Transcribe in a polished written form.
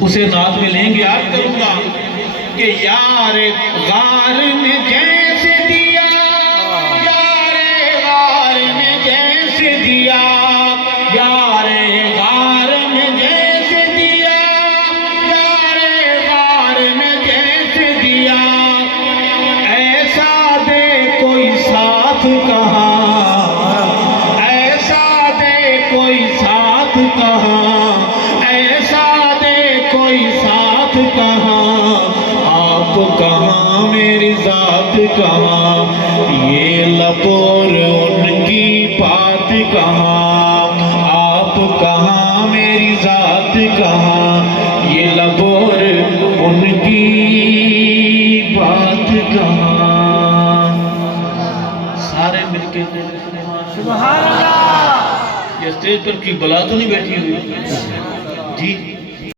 اسے نعت میں لیں گے یاد کروں گا کہ یار غار نے جیسے دیا، یار غار نے جیسے دیا، یار غار نے جیسے دیا، یار غار نے جیسے دیا، ایسا دے کوئی ساتھ کہاں، ایسا دے کوئی ساتھ کہاں، ایسا دے کوئی ساتھ کہاں، آپ کہاں میری ذات کہاں، یہ لب اور ان کی بات کہاں، آپ کہاں میری ذات کہاں، یہ لب اور ان کی بات کہاں۔ سارے مل کے سبحان اللہ۔ یہ اسٹیج پر کی بلا تو نہیں بیٹھی ہوئی جی؟